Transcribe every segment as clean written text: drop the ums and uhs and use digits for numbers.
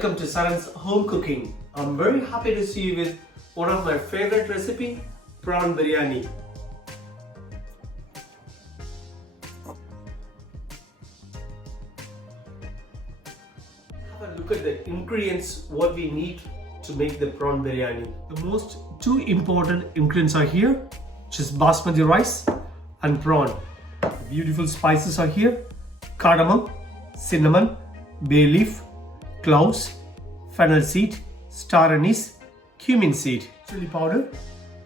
welcome to Saran's Home Cooking. I'm very happy to see you with one of my favorite recipe, prawn biryani. Have a look at the ingredients what we need to make the prawn biryani. The most two important ingredients are here, which is basmati rice and prawn. Beautiful spices are here: cardamom, cinnamon, bay leaf, cloves, fennel seed, star anise, cumin seed, chili powder,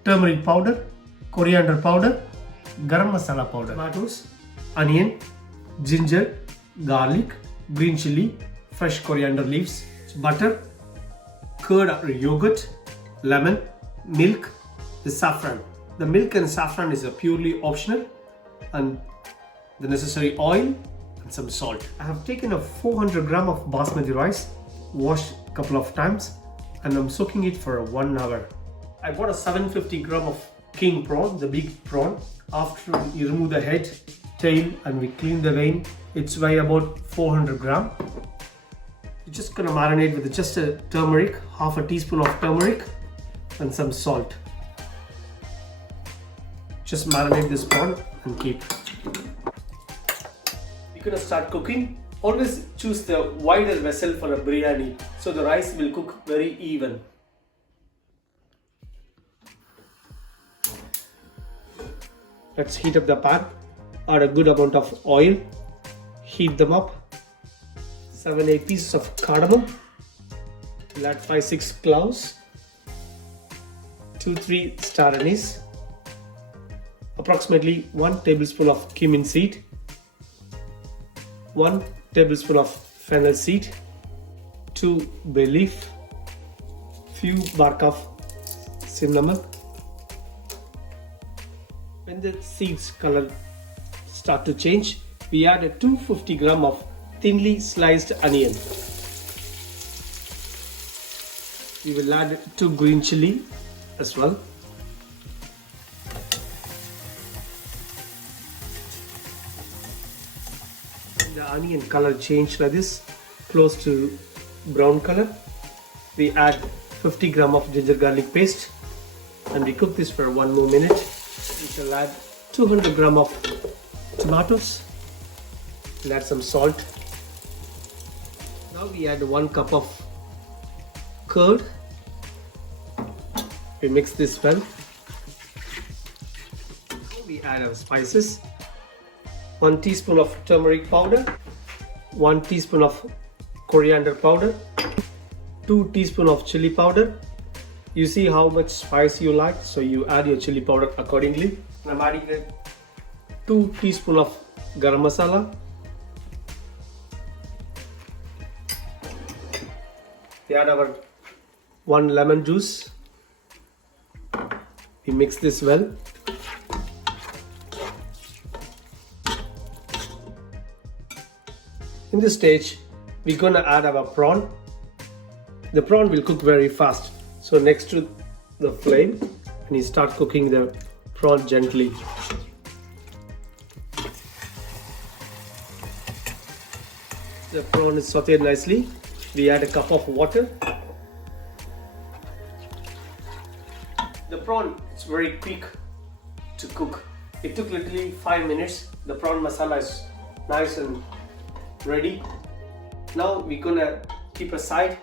turmeric powder, coriander powder, Garamasala powder, tomatoes, onion, ginger, garlic, green chili, fresh coriander leaves, butter, curd or yogurt, lemon, milk, the saffron. The milk and saffron is a purely optional, and the necessary oil and some salt. I have taken a 400 gram of basmati rice, washed a couple of times, and I'm soaking it for 1 hour. I bought a 750 gram of king prawn, the big prawn. After you remove the head, tail, and we clean the vein, it's weigh about 400 gram. You're just gonna marinate with just a turmeric, half a teaspoon of turmeric, and some salt. Just marinate this prawn and keep. You're gonna start cooking. Always choose the wider vessel for a biryani, so the rice will cook very even. Let's heat up the pan. Add a good amount of oil. Heat them up. 7-8 pieces of cardamom. We'll add 5-6 cloves. 2-3 star anise. Approximately 1 tablespoon of cumin seed. 1 tablespoon of fennel seed, 2 bay leaf, few bark of cinnamon. When the seeds color start to change, we add a 250 gram of thinly sliced onion. We will add 2 green chili as well. The onion color change like this, close to brown color. We add 50 gram of ginger garlic paste, and we cook this for 1 more minute. We shall add 200 gram of tomatoes. We'll add some salt. Now we add 1 cup of curd. We mix this well. Now we add our spices. 1 teaspoon of turmeric powder, 1 teaspoon of coriander powder, 2 teaspoon of chili powder. You see how much spice you like, so you add your chili powder accordingly. I'm adding 2 teaspoon of Garamasala. We add our 1 lemon juice. We mix this well. In this stage, we're gonna add our prawn. The prawn will cook very fast. So next to the flame, and you start cooking the prawn gently. The prawn is sauteed nicely. We add a cup of water. The prawn is very quick to cook. It took literally 5 minutes. The prawn masala is nice and ready. Now we're gonna keep aside.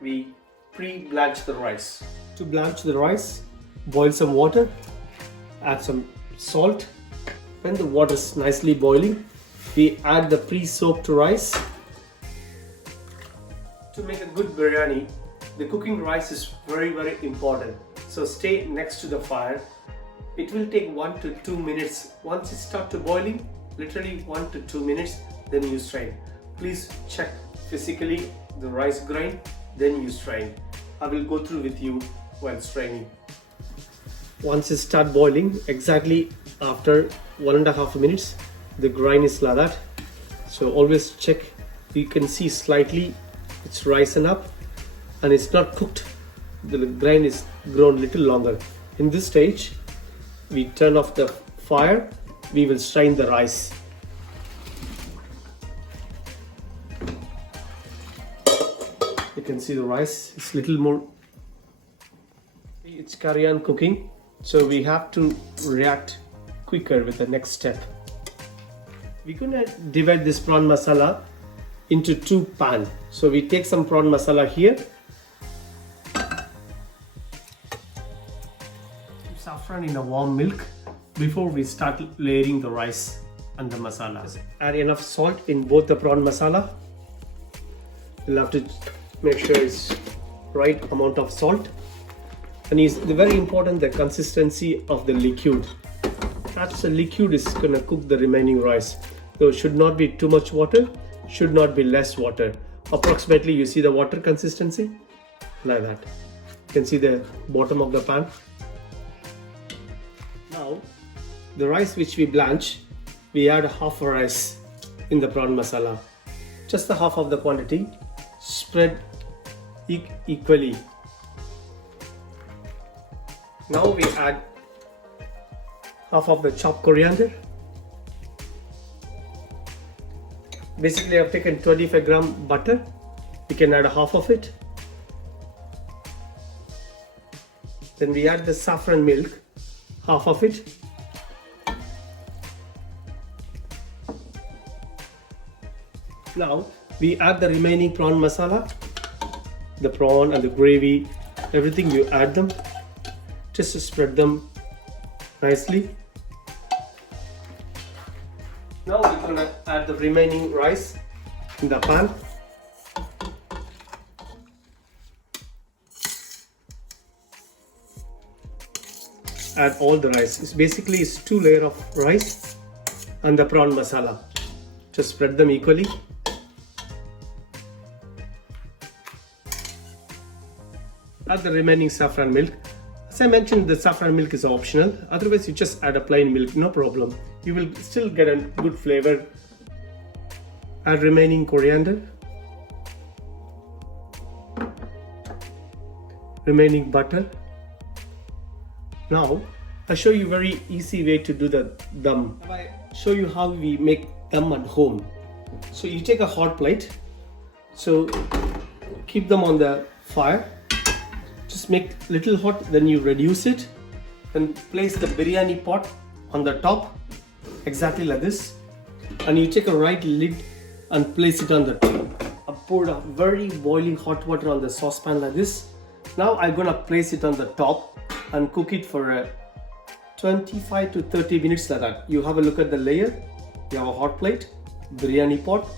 We pre-blanch the rice. To blanch the rice, boil some water, add some salt. When the water is nicely boiling, we add the pre-soaked rice. To make a good biryani, the cooking rice is very important. So stay next to the fire. It will take 1 to 2 minutes. Once it starts to boiling, literally 1 to 2 minutes, then you strain. Please check physically the rice grind, then you strain. I will go through with you while straining. Once it starts boiling, exactly after 1.5 minutes, the grind is like that. So always check. You can see slightly it's risen up and it's not cooked. The grind is grown little longer. In this stage, we turn off the fire. We will strain the rice. You can see the rice is little more. It's carry on cooking, so we have to react quicker with the next step. We're gonna divide this prawn masala into 2 pans. So we take some prawn masala here. Saffron in a warm milk before we start layering the rice and the masala. Add enough salt in both the prawn masala. We'll have to make sure it's right amount of salt. And it's very important, the consistency of the liquid. That's the liquid is gonna cook the remaining rice. So it should not be too much water, should not be less water. Approximately, you see the water consistency? Like that. You can see the bottom of the pan. Now, the rice which we blanch, we add half a rice in the prawn masala. Just the half of the quantity. Spread equally. Now we add half of the chopped coriander. Basically, I've taken 25 gram butter. You can add half of it. Then we add the saffron milk, half of it. Now we add the remaining prawn masala, the prawn and the gravy, everything you add them. Just to spread them nicely. Now we're gonna add the remaining rice in the pan. Add all the rice. It's basically 2 layers of rice and the prawn masala. Just spread them equally. Add the remaining saffron milk. As I mentioned, the saffron milk is optional. Otherwise, you just add a plain milk, no problem. You will still get a good flavor. Add remaining coriander. Remaining butter. Now, I'll show you a very easy way to do the dum. I'll show you how we make dum at home. So you take a hot plate. So keep them on the fire. Just make little hot, then you reduce it. Then place the biryani pot on the top, exactly like this. And you take a right lid and place it on the top. I poured a very boiling hot water on the saucepan like this. Now I'm gonna place it on the top and cook it for 25 to 30 minutes like that. You have a look at the layer. You have a hot plate, biryani pot,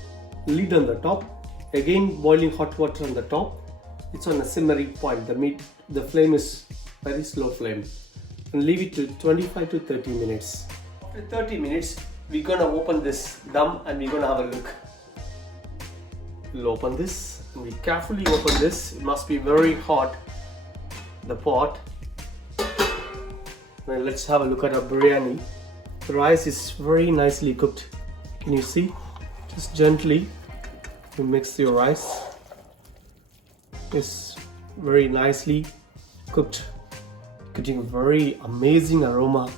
lid on the top, again boiling hot water on the top. It's on a simmering point. The flame is very slow flame, and leave it to 25 to 30 minutes. After 30 minutes, we're gonna open this dum and we're gonna have a look. We'll open this and we carefully open this. It must be very hot, the pot. Now let's have a look at our biryani. The rice is very nicely cooked. Can you see? Just gently you mix your rice. It's very nicely cooked, getting a very amazing aroma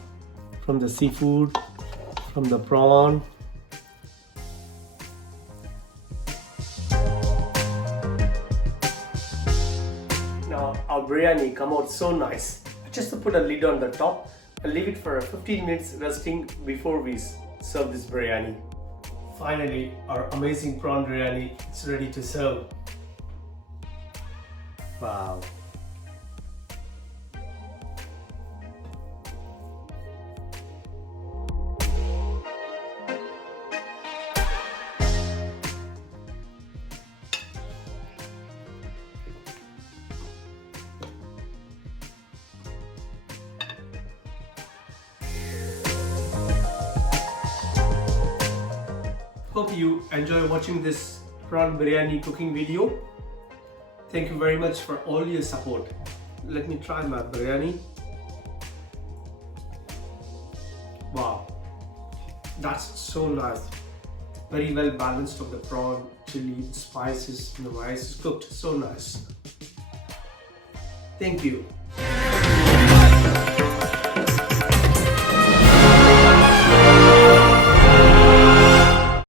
from the seafood, from the prawn. Now our biryani come out so nice. Just to put a lid on the top and leave it for 15 minutes resting before we serve this biryani. Finally, our amazing prawn biryani is ready to serve. Wow. Hope you enjoy watching this prawn biryani cooking video. Thank you very much for all your support. Let me try my biryani. Wow, that's so nice. Very well balanced of the prawn, chili, spices, and the rice is cooked so nice. Thank you.